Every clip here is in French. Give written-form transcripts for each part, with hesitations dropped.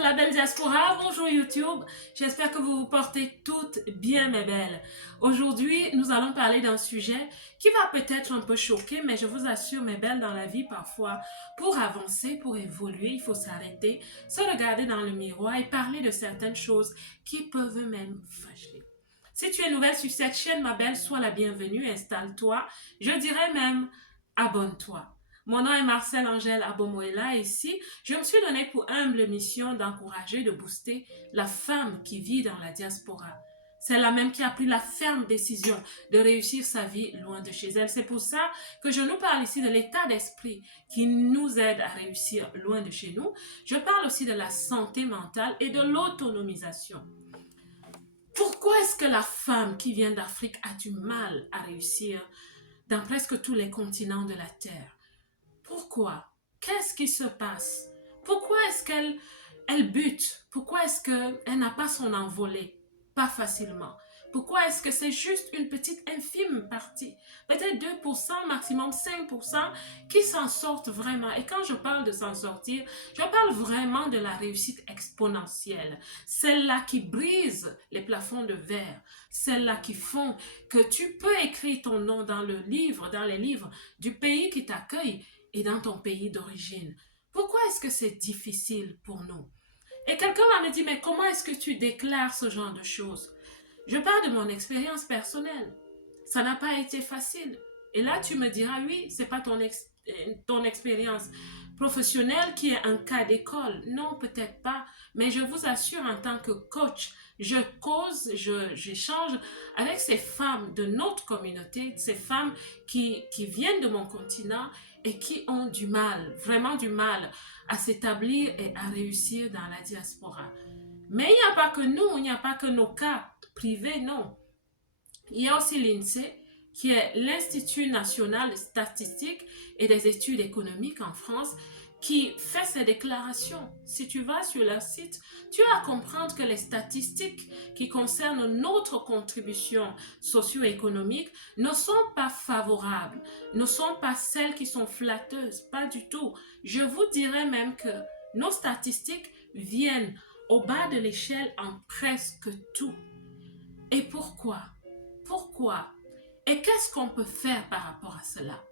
la belle diaspora, bonjour YouTube, j'espère que vous vous portez toutes bien mes belles. Aujourd'hui, nous allons parler d'un sujet qui va peut-être un peu choquer, mais je vous assure mes belles, dans la vie parfois, pour avancer, pour évoluer, il faut s'arrêter, se regarder dans le miroir et parler de certaines choses qui peuvent même fâcher. Si tu es nouvelle sur cette chaîne, ma belle, sois la bienvenue, installe-toi, je dirais même abonne-toi. Mon nom est Marcel Angèle Abomoela et ici, je me suis donné pour humble mission d'encourager, de booster la femme qui vit dans la diaspora. C'est la même qui a pris la ferme décision de réussir sa vie loin de chez elle. C'est pour ça que je nous parle ici de l'état d'esprit qui nous aide à réussir loin de chez nous. Je parle aussi de la santé mentale et de l'autonomisation. Pourquoi est-ce que la femme qui vient d'Afrique a du mal à réussir dans presque tous les continents de la Terre? Pourquoi? Qu'est-ce qui se passe? Pourquoi est-ce qu'elle bute? Pourquoi est-ce qu'elle n'a pas son envolée? Pas facilement. Pourquoi est-ce que c'est juste une petite infime partie, peut-être 2%, maximum 5%, qui s'en sortent vraiment? Et quand je parle de s'en sortir, je parle vraiment de la réussite exponentielle. Celle-là qui brise les plafonds de verre. Celles-là qui font que tu peux écrire ton nom dans le livre, dans les livres du pays qui t'accueille et dans ton pays d'origine. Pourquoi est-ce que c'est difficile pour nous? Et quelqu'un va me dire, mais comment est-ce que tu déclares ce genre de choses? Je parle de mon expérience personnelle. Ça n'a pas été facile. Et là, tu me diras, oui, c'est pas ton expérience professionnelle qui est un cas d'école. Non, peut-être pas. Mais je vous assure, en tant que coach, je cause, j'échange avec ces femmes de notre communauté, ces femmes qui viennent de mon continent et qui ont du mal, vraiment du mal à s'établir et à réussir dans la diaspora. Mais il n'y a pas que nous, il n'y a pas que nos cas privés, non. Il y a aussi l'INSEE, qui est l'Institut national de statistique et des études économiques en France, qui fait ces déclarations. Si tu vas sur leur site, tu vas comprendre que les statistiques qui concernent notre contribution socio-économique ne sont pas favorables, ne sont pas celles qui sont flatteuses, pas du tout. Je vous dirais même que nos statistiques viennent au bas de l'échelle en presque tout. Et pourquoi? Pourquoi? Et qu'est-ce qu'on peut faire par rapport à cela?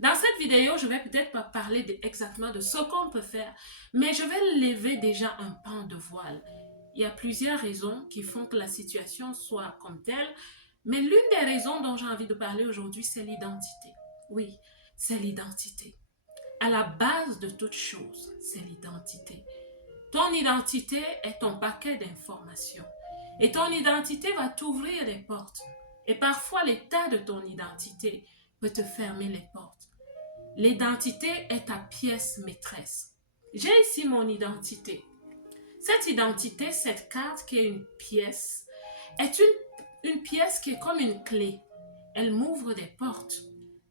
Dans cette vidéo, je vais peut-être pas parler exactement de ce qu'on peut faire, mais je vais lever déjà un pan de voile. Il y a plusieurs raisons qui font que la situation soit comme telle, mais l'une des raisons dont j'ai envie de parler aujourd'hui, c'est l'identité. Oui, c'est l'identité. À la base de toute chose, c'est l'identité. Ton identité est ton paquet d'informations. Et ton identité va t'ouvrir les portes. Et parfois, l'état de ton identité peut te fermer les portes. L'identité est ta pièce maîtresse. J'ai ici mon identité. Cette identité, cette carte qui est une pièce, est une pièce qui est comme une clé. Elle m'ouvre des portes.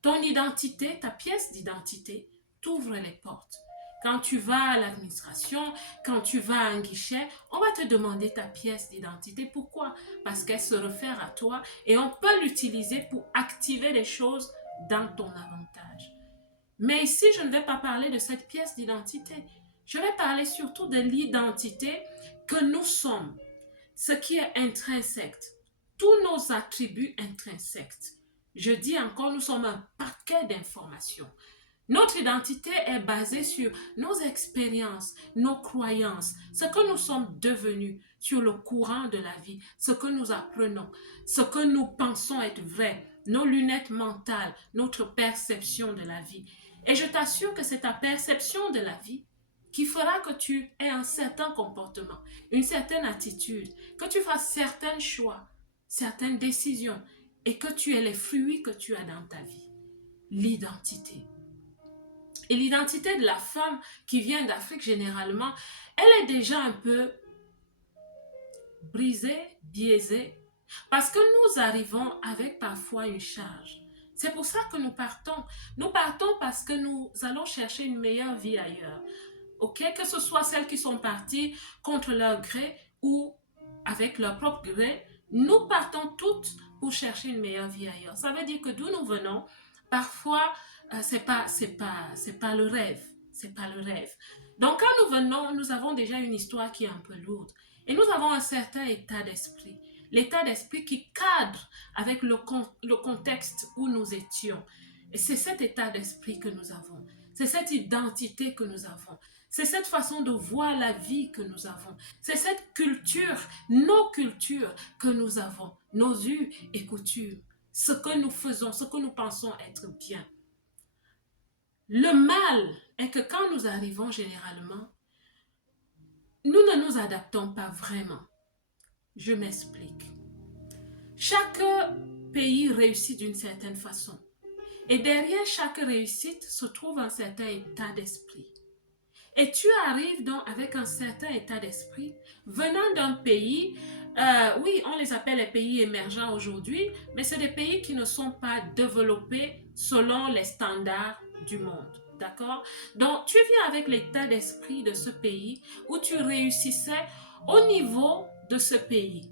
Ton identité, ta pièce d'identité, t'ouvre les portes. Quand tu vas à l'administration, quand tu vas à un guichet, on va te demander ta pièce d'identité. Pourquoi? Parce qu'elle se réfère à toi et on peut l'utiliser pour activer des choses dans ton avantage. Mais ici, je ne vais pas parler de cette pièce d'identité. Je vais parler surtout de l'identité que nous sommes, ce qui est intrinsèque, tous nos attributs intrinsèques. Je dis encore, nous sommes un paquet d'informations. Notre identité est basée sur nos expériences, nos croyances, ce que nous sommes devenus sur le courant de la vie, ce que nous apprenons, ce que nous pensons être vrai, nos lunettes mentales, notre perception de la vie. Et je t'assure que c'est ta perception de la vie qui fera que tu aies un certain comportement, une certaine attitude, que tu fasses certains choix, certaines décisions et que tu aies les fruits que tu as dans ta vie. L'identité. Et l'identité de la femme qui vient d'Afrique, généralement, elle est déjà un peu brisée, biaisée, parce que nous arrivons avec parfois une charge. C'est pour ça que nous partons. Nous partons parce que nous allons chercher une meilleure vie ailleurs. Ok, que ce soit celles qui sont parties contre leur gré ou avec leur propre gré, nous partons toutes pour chercher une meilleure vie ailleurs. Ça veut dire que d'où nous venons, parfois, c'est pas le rêve. C'est pas le rêve. Donc, quand nous venons, nous avons déjà une histoire qui est un peu lourde. Et nous avons un certain état d'esprit. L'état d'esprit qui cadre avec le contexte où nous étions. Et c'est cet état d'esprit que nous avons. C'est cette identité que nous avons. C'est cette façon de voir la vie que nous avons. C'est cette culture, nos cultures que nous avons. Nos us et coutumes. Ce que nous faisons, ce que nous pensons être bien. Le mal est que quand nous arrivons généralement, nous ne nous adaptons pas vraiment. Je m'explique. Chaque pays réussit d'une certaine façon. Et derrière chaque réussite se trouve un certain état d'esprit. Et tu arrives donc avec un certain état d'esprit, venant d'un pays, oui, on les appelle les pays émergents aujourd'hui, mais c'est des pays qui ne sont pas développés selon les standards du monde. D'accord? Donc, tu viens avec l'état d'esprit de ce pays où tu réussissais au niveau de ce pays.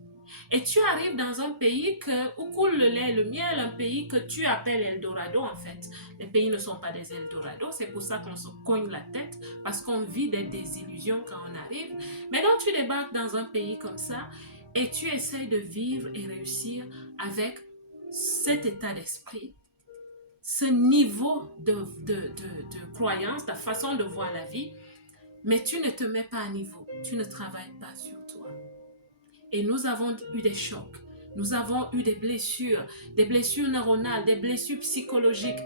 Et tu arrives dans un pays où coule le lait, le miel, un pays que tu appelles Eldorado en fait. Les pays ne sont pas des Eldorado, c'est pour ça qu'on se cogne la tête, parce qu'on vit des désillusions quand on arrive. Mais donc tu débarques dans un pays comme ça et tu essaies de vivre et réussir avec cet état d'esprit, ce niveau de croyance, ta façon de voir la vie, mais tu ne te mets pas à niveau, tu ne travailles pas sur toi. Et nous avons eu des chocs, nous avons eu des blessures neuronales, des blessures psychologiques,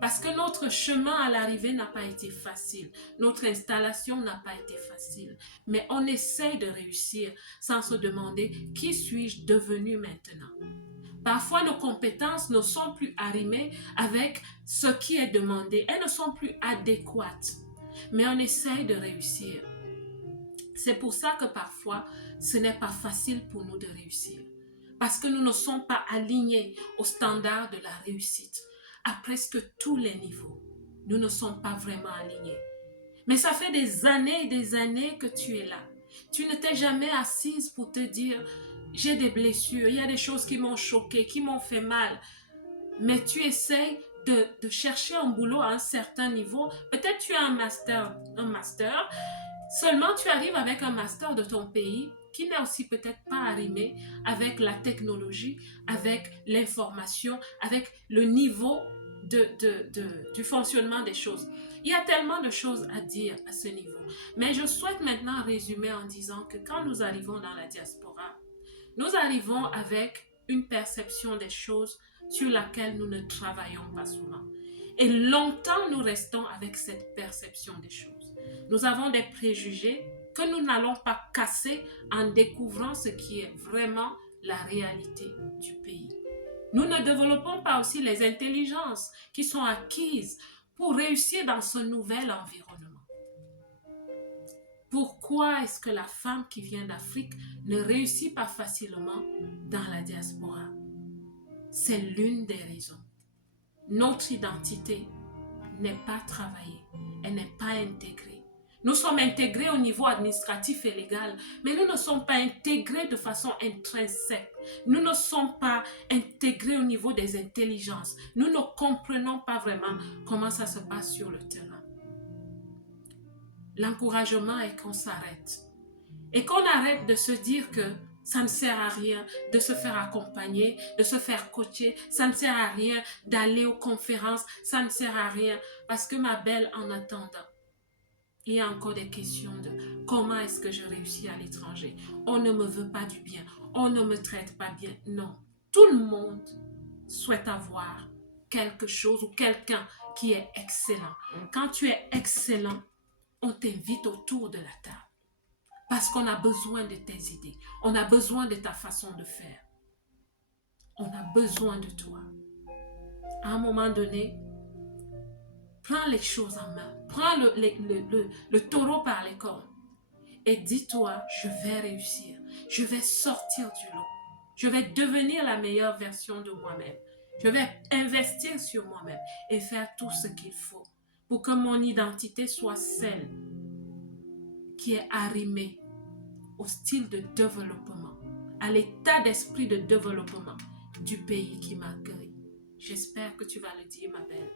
parce que notre chemin à l'arrivée n'a pas été facile, notre installation n'a pas été facile, mais on essaye de réussir sans se demander qui suis-je devenu maintenant. Parfois, nos compétences ne sont plus arrimées avec ce qui est demandé, elles ne sont plus adéquates, mais on essaye de réussir. C'est pour ça que parfois, ce n'est pas facile pour nous de réussir. Parce que nous ne sommes pas alignés aux standards de la réussite. À presque tous les niveaux, nous ne sommes pas vraiment alignés. Mais ça fait des années que tu es là. Tu ne t'es jamais assise pour te dire, j'ai des blessures, il y a des choses qui m'ont choqué, qui m'ont fait mal. Mais tu essaies de chercher un boulot à un certain niveau. Peut-être tu as un master. Seulement, tu arrives avec un master de ton pays qui n'est aussi peut-être pas arrimé avec la technologie, avec l'information, avec le niveau du fonctionnement des choses. Il y a tellement de choses à dire à ce niveau. Mais je souhaite maintenant résumer en disant que quand nous arrivons dans la diaspora, nous arrivons avec une perception des choses sur laquelle nous ne travaillons pas souvent. Et longtemps, nous restons avec cette perception des choses. Nous avons des préjugés que nous n'allons pas casser en découvrant ce qui est vraiment la réalité du pays. Nous ne développons pas aussi les intelligences qui sont acquises pour réussir dans ce nouvel environnement. Pourquoi est-ce que la femme qui vient d'Afrique ne réussit pas facilement dans la diaspora? C'est l'une des raisons. Notre identité n'est pas travaillée, elle n'est pas intégrée. Nous sommes intégrés au niveau administratif et légal, mais nous ne sommes pas intégrés de façon intrinsèque. Nous ne sommes pas intégrés au niveau des intelligences. Nous ne comprenons pas vraiment comment ça se passe sur le terrain. L'encouragement est qu'on s'arrête et qu'on arrête de se dire que ça ne sert à rien de se faire accompagner, de se faire coacher. Ça ne sert à rien d'aller aux conférences. Ça ne sert à rien parce que ma belle, en attendant, il y a encore des questions de comment est-ce que je réussis à l'étranger. On ne me veut pas du bien. On ne me traite pas bien. Non. Tout le monde souhaite avoir quelque chose ou quelqu'un qui est excellent. Quand tu es excellent, on t'invite autour de la table. Parce qu'on a besoin de tes idées. On a besoin de ta façon de faire. On a besoin de toi. À un moment donné, prends les choses en main. Prends le taureau par les cornes. Et dis-toi, je vais réussir. Je vais sortir du lot. Je vais devenir la meilleure version de moi-même. Je vais investir sur moi-même et faire tout ce qu'il faut pour que mon identité soit celle qui est arrimée au style de développement, à l'état d'esprit de développement du pays qui m'accueille. J'espère que tu vas le dire, ma belle.